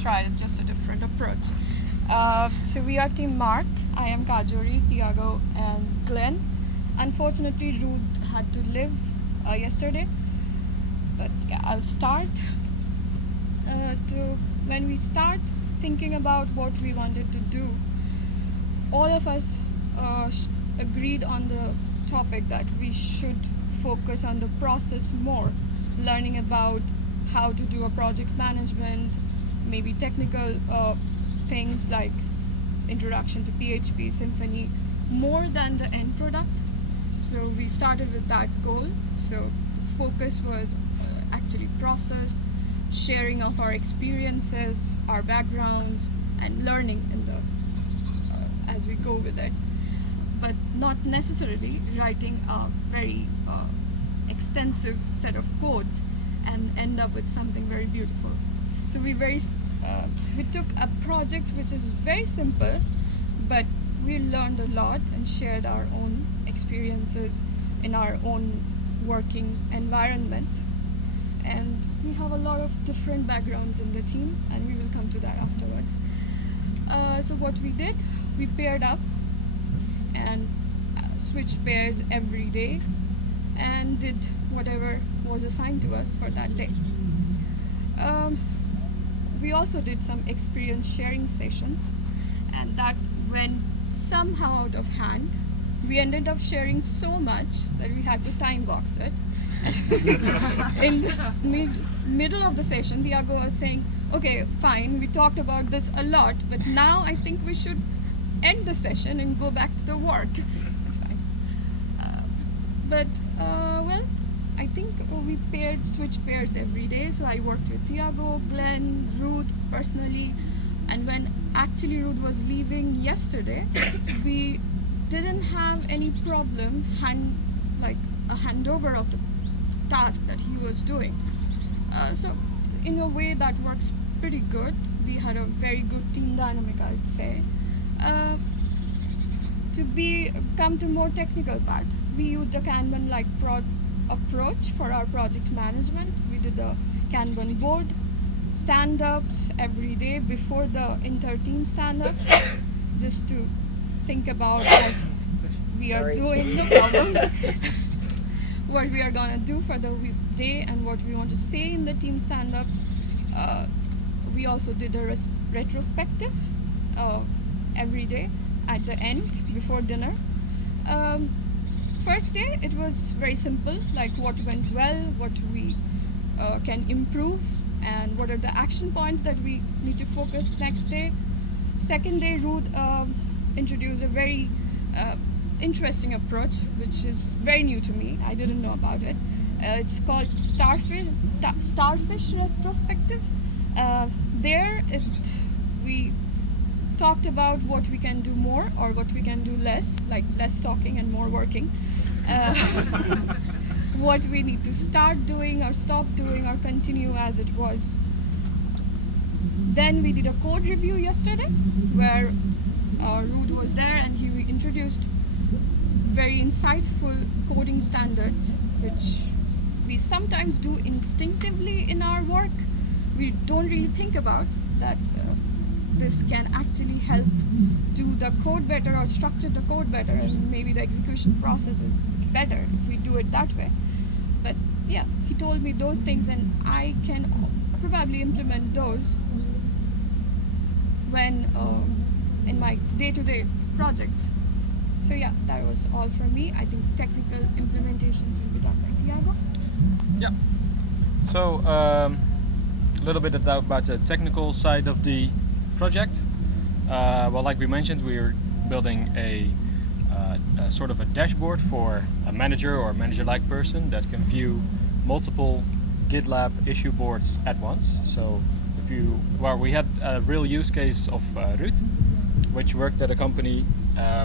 tried just a different approach. So we are Team Mark. I am Kajori, Tiago, and Glenn. Unfortunately, Ruth had to leave yesterday. But yeah, I'll start. When we start thinking about what we wanted to do, all of us agreed on the topic that we should focus on the process more, learning about how to do a project management, maybe technical things like introduction to PHP, Symfony, more than the end product. So we started with that goal. So the focus was actually process, sharing of our experiences, our backgrounds, and learning in the as we go with it, but not necessarily writing a very extensive set of codes and end up with something very beautiful. So we took a project which is very simple, but we learned a lot and shared our own experiences in our own working environment. And we have a lot of different backgrounds in the team, and we will come to that afterwards. So what we did, we paired up and switched pairs every day and did whatever was assigned to us for that day. We also did some experience sharing sessions, and that went somehow out of hand. We ended up sharing so much that we had to time box it. In this middle of the session, Diago was saying, okay, fine, we talked about this a lot, but now I think we should end the session and go back to the work. That's fine. Well, I think we switched pairs every day. So I worked with Tiago, Glenn, Ruth personally, and when actually Ruth was leaving yesterday, we didn't have any problem like a handover of the task that he was doing. So in a way that works pretty good. We had a very good team dynamic, I'd say. Come to more technical part, we used a Kanban-like approach for our project management. We did a Kanban board, stand-ups every day before the inter-team stand-ups, just to think about what we are doing, no problem. What we are gonna do for the day and what we want to say in the team stand-ups. We also did a retrospectives every day at the end before dinner. First day it was very simple, like what went well, what we can improve, and what are the action points that we need to focus next day. Second day, Ruth introduced a very interesting approach, which is very new to me. I didn't know about it. It's called starfish retrospective. We talked about what we can do more or what we can do less, like less talking and more working. What we need to start doing or stop doing or continue as it was. Then we did a code review yesterday where Ruth was there and he introduced very insightful coding standards, which we sometimes do instinctively in our work. We don't really think about that this can actually help do the code better or structure the code better, and maybe the execution process is better if we do it that way. But yeah, he told me those things and I can probably implement those when in my day-to-day projects. So yeah, that was all from me. I think technical implementations will be done by Tiago. Yeah. So a little bit about the technical side of the project. Well, like we mentioned, we're building a sort of a dashboard for a manager or manager-like person that can view multiple GitLab issue boards at once. So we had a real use case of Ruud, which worked at a company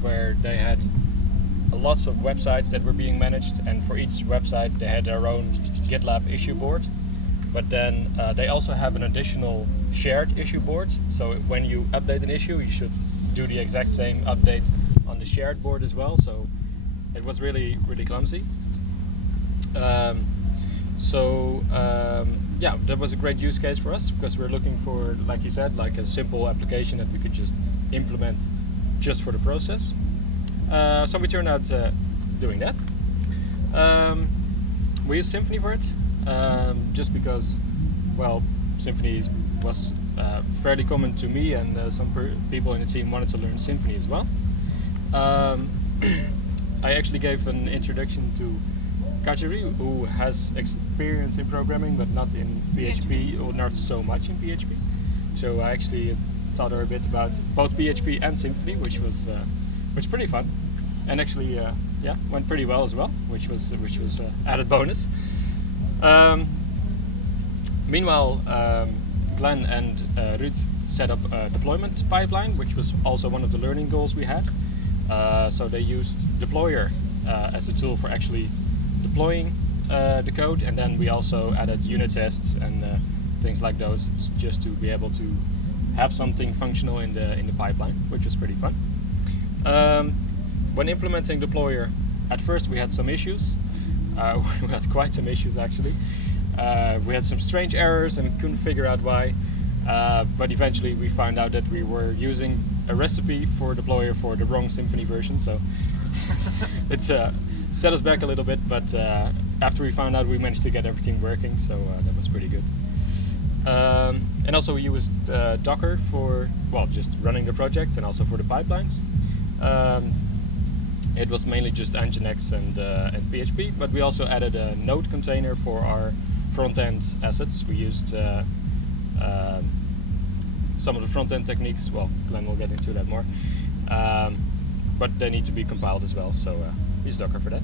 where they had lots of websites that were being managed, and for each website they had their own GitLab issue board. But then they also have an additional shared issue board. So when you update an issue, you should do the exact same update on the shared board as well. So it was really, really clumsy. yeah, that was a great use case for us because we're looking for, like you said, like a simple application that we could just implement just for the process. So we turned out doing that. We used Symfony for it, just because, well, Symfony was fairly common to me, and some people in the team wanted to learn Symfony as well. I actually gave an introduction to Kajiri, who has experience in programming, but not in PHP, or not so much in PHP. So I actually taught her a bit about both PHP and Symfony, which was pretty fun, and actually, yeah, went pretty well as well, which was added bonus. Meanwhile, Glenn and Ruud set up a deployment pipeline, which was also one of the learning goals we had. So they used Deployer as a tool for actually deploying the code, and then we also added unit tests and things like those, just to be able to have something functional in the pipeline, which was pretty fun. When implementing Deployer, at first we had some issues. We had quite some issues actually. We had some strange errors and couldn't figure out why. But eventually we found out that we were using a recipe for Deployer for the wrong Symfony version, so it's set us back a little bit, but after we found out, we managed to get everything working, so that was pretty good. And also we used Docker for, well, just running the project, and also for the pipelines. It was mainly just Nginx and PHP, but we also added a node container for our front-end assets. We used some of the front-end techniques. Well, Glenn will get into that more, but they need to be compiled as well, so use Docker for that.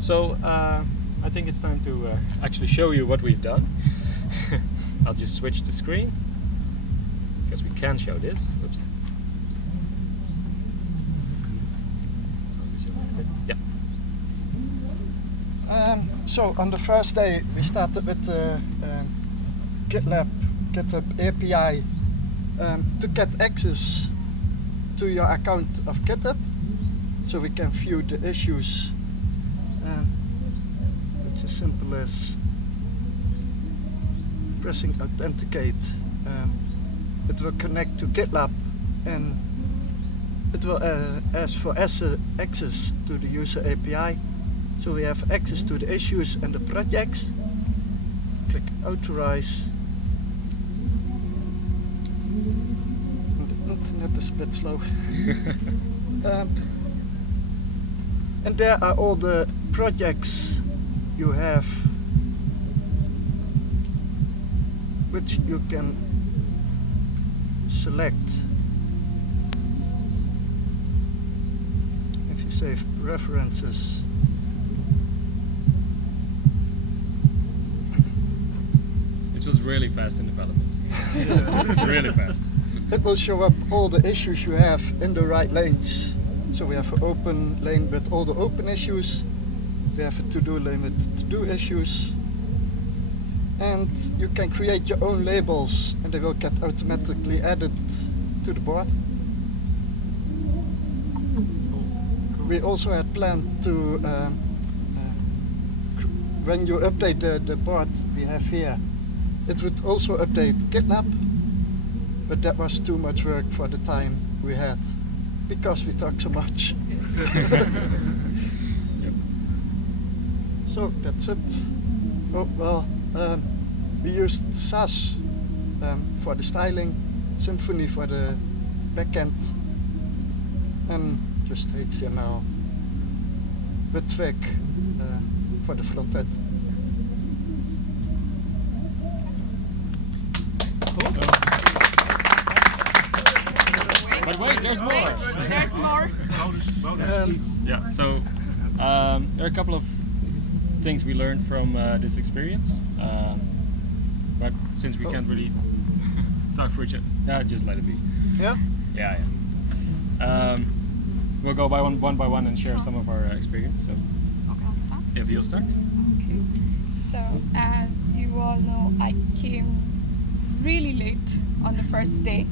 So I think it's time to actually show you what we've done. I'll just switch the screen because we can show this. Whoops. Yeah. So on the first day we started with GitLab, GitHub API to get access to your account of GitHub, so we can view the issues. It's as simple as pressing authenticate. It will connect to GitLab, and it will ask for access to the user API, so we have access to the issues and the projects. Click authorize. The internet is a bit slow. And there are all the projects you have, which you can select. If you save preferences, This was really fast in development. Really fast. it will show up all the issues you have in the right lanes. So we have an open lane with all the open issues. We have a to-do lane with to-do issues. And you can create your own labels, and they will get automatically added to the board. We also had planned to, when you update the board we have here, it would also update GitLab, but that was too much work for the time we had, because we talk so much. Yep. So that's it. Oh, well, we used SAS for the styling, Symfony for the backend, and just HTML with Twig for the front end. But wait, there's more. There's more. Yeah, so there are a couple of things we learned from this experience, but since we can't really talk for each other, just let it be. Yeah? Yeah. We'll go by one and share some of our experience. So Okay, I'll start. if you'll start. Okay. So, as you all know, I came really late on the first day.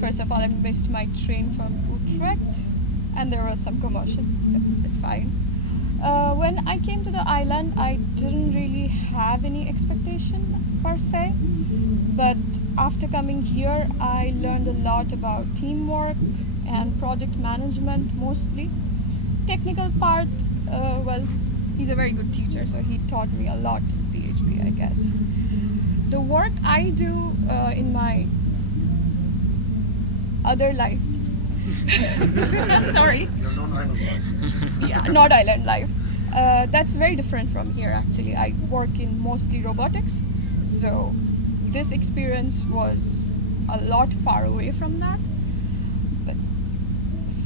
First of all, I missed my train from Utrecht, and there was some commotion, so it's fine. When I came to the island, I didn't really have any expectation per se, but after coming here, I learned a lot about teamwork and project management mostly. Technical part, well, he's a very good teacher, so he taught me a lot in PHP, I guess. The work I do in my other life. Sorry. Your non-island life. Yeah, not island life. That's very different from here actually. I work in mostly robotics, so this experience was a lot far away from that. But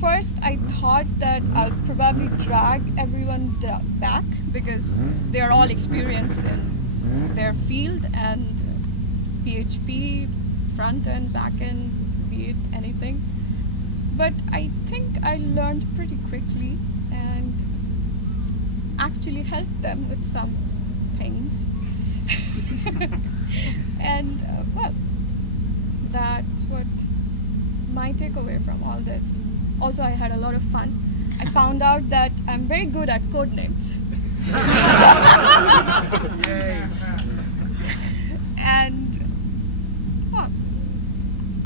first, I thought that I'll probably drag everyone back because they are all experienced in their field and PHP, front end, back end, be it anything. But I think I learned pretty quickly and actually helped them with some things. And well, that's what my takeaway from all this. Also, I had a lot of fun. I found out that I'm very good at code names. And well,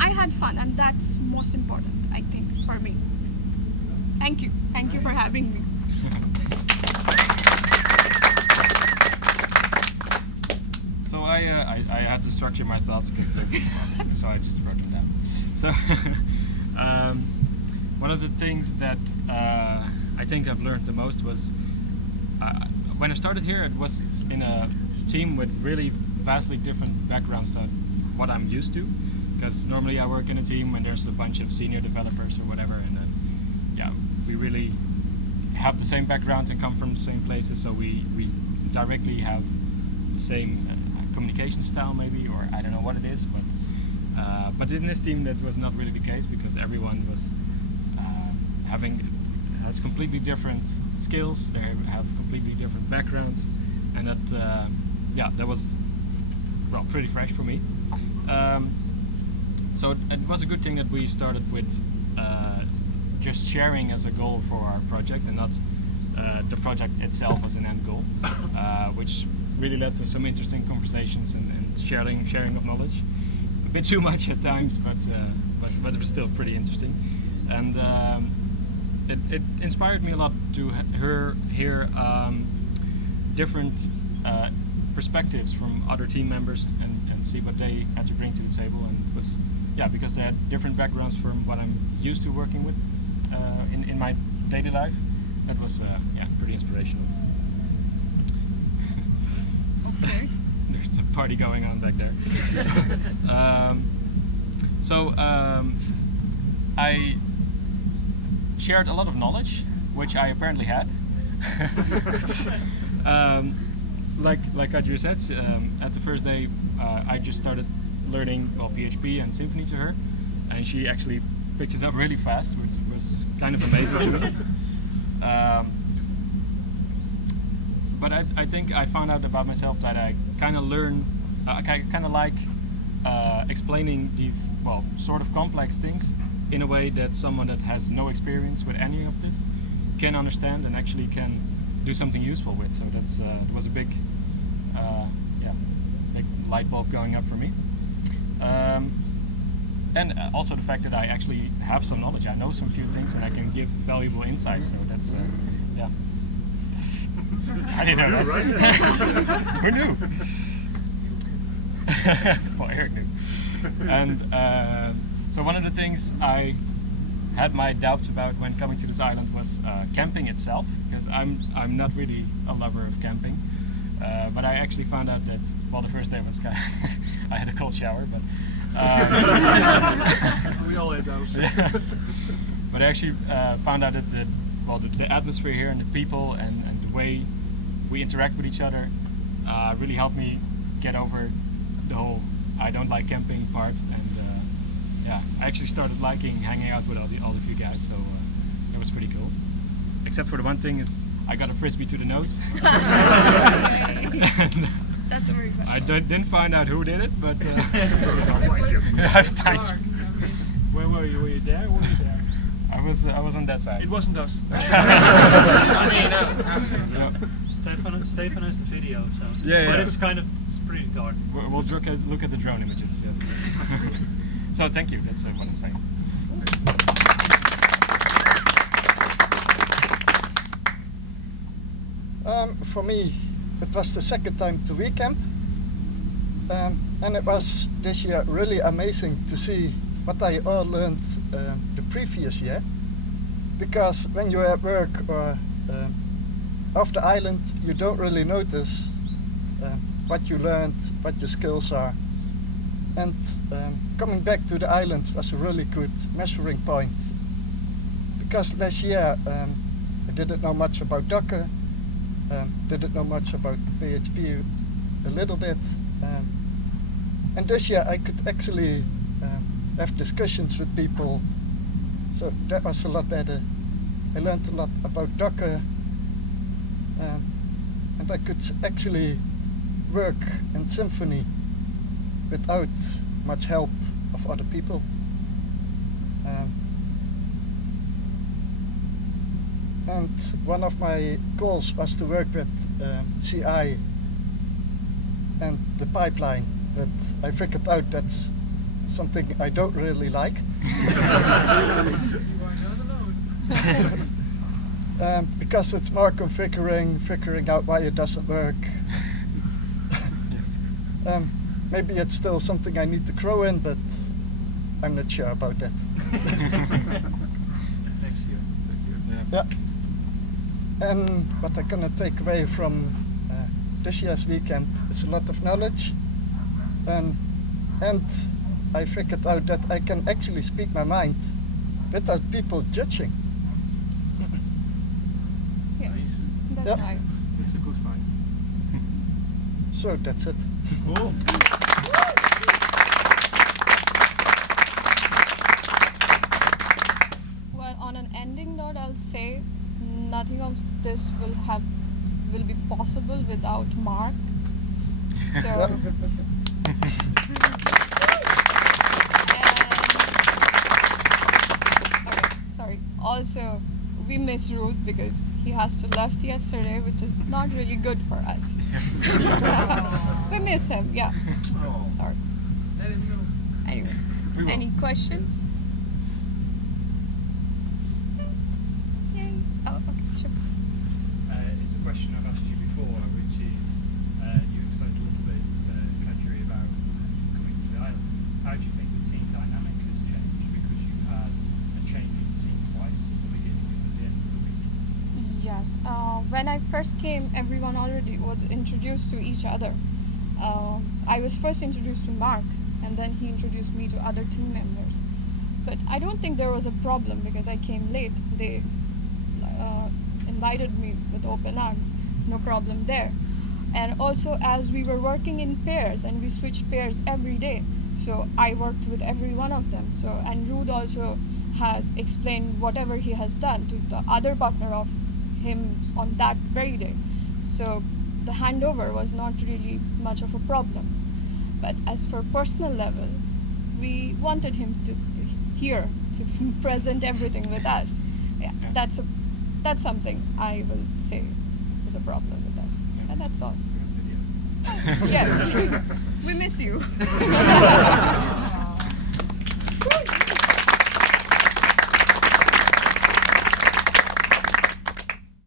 I had fun, and that's most important, I think, for me. Thank you. Thank you for having me. So I had to structure my thoughts, cause, so I just wrote them down. So one of the things that I think I've learned the most was when I started here, it was in a team with really vastly different backgrounds than what I'm used to. Because normally I work in a team when there's a bunch of senior developers or whatever, and then yeah, we really have the same background and come from the same places, so we directly have the same communication style maybe, or I don't know what it is, but in this team that was not really the case because everyone was has completely different skills, they have completely different backgrounds, and that yeah, that was well pretty fresh for me. So it was a good thing that we started with just sharing as a goal for our project and not the project itself as an end goal, which really led to some interesting conversations and sharing of knowledge. A bit too much at times, but it was still pretty interesting. And it inspired me a lot to hear different perspectives from other team members and see what they had to bring to the table, and it was yeah, because they had different backgrounds from what I'm used to working with in my daily life. That was yeah, pretty inspirational. Okay. There's a party going on back there. So I shared a lot of knowledge, which I apparently had. Like Adria said, at the first day I just started learning well PHP and Symfony to her, and she actually picked it up really fast, which was kind of amazing to me. But I think I found out about myself that I kind of like explaining these well sort of complex things in a way that someone that has no experience with any of this can understand and actually can do something useful with. So that's it was a big yeah, big light bulb going up for me. And also the fact that I actually have some knowledge, I know some few things and I can give valuable insights, so that's yeah. I didn't know that. Who knew? Well, Eric knew. And so one of the things I had my doubts about when coming to this island was camping itself, because I'm not really a lover of camping. But I actually found out that, well, the first day was kind of I had a cold shower, but We all had those. yeah. But I actually found out that the atmosphere here and the people and the way we interact with each other really helped me get over the whole I don't like camping part, and yeah, I actually started liking hanging out with all of you guys, so it was pretty cool. Except for the one thing is I got a frisbee to the nose. That's a very I didn't find out who did it, but I'll find you. I find you. Where were you? Were you there? Were you there? I I was on that side. It wasn't us. I mean, have to. Yeah. Stefan has the video, so. Yeah, But yeah. it's pretty dark. We'll look at the drone images. Yes. So thank you. That's what I'm saying. For me, it was the second time to WeCamp, and it was this year really amazing to see what I all learned the previous year. Because when you're at work or off the island, you don't really notice what you learned, what your skills are. And coming back to the island was a really good measuring point. Because last year I didn't know much about Docker, didn't know much about PHP, a little bit. And this year I could actually have discussions with people, so that was a lot better. I learned a lot about Docker, and I could actually work in Symfony without much help of other people. And one of my goals was to work with CI and the pipeline, but I figured out that's something I don't really like. Because it's more figuring out why it doesn't work. Maybe it's still something I need to grow in, but I'm not sure about that. Next year. Yeah. And what I'm gonna take away from this year's WeCamp is a lot of knowledge, and I figured out that I can actually speak my mind without people judging. Yeah, Nice. that's Yeah. nice. It's a good find. So that's it. Cool. Well, on an ending note, I'll say nothing of this will be possible without Mark. So. Okay, sorry. Also, we miss Ruth because he has to left yesterday, which is not really good for us. We miss him. Yeah. Sorry. Anyway, We will. any questions? Yay. Oh, okay, sure. It's a question I've asked you before, which is you explained a little bit, Kadri, about coming to the island. How do you think the team dynamic has changed? Because you've had a change in the team twice, at the beginning and at the end of the week. Yes. When I first came, everyone already was introduced to each other. I was first introduced to Mark, and then he introduced me to other team members. But I don't think there was a problem because I came late. They invited me with open arms. No problem there. And also, as we were working in pairs, and we switched pairs every day, so I worked with every one of them. So, and Ruud also has explained whatever he has done to the other partner of him on that very day. So the handover was not really much of a problem. But as for personal level, we wanted him to here to present everything with us. Yeah, that's something I will say is a problem with us. And that's all. Video. Yeah, we miss you.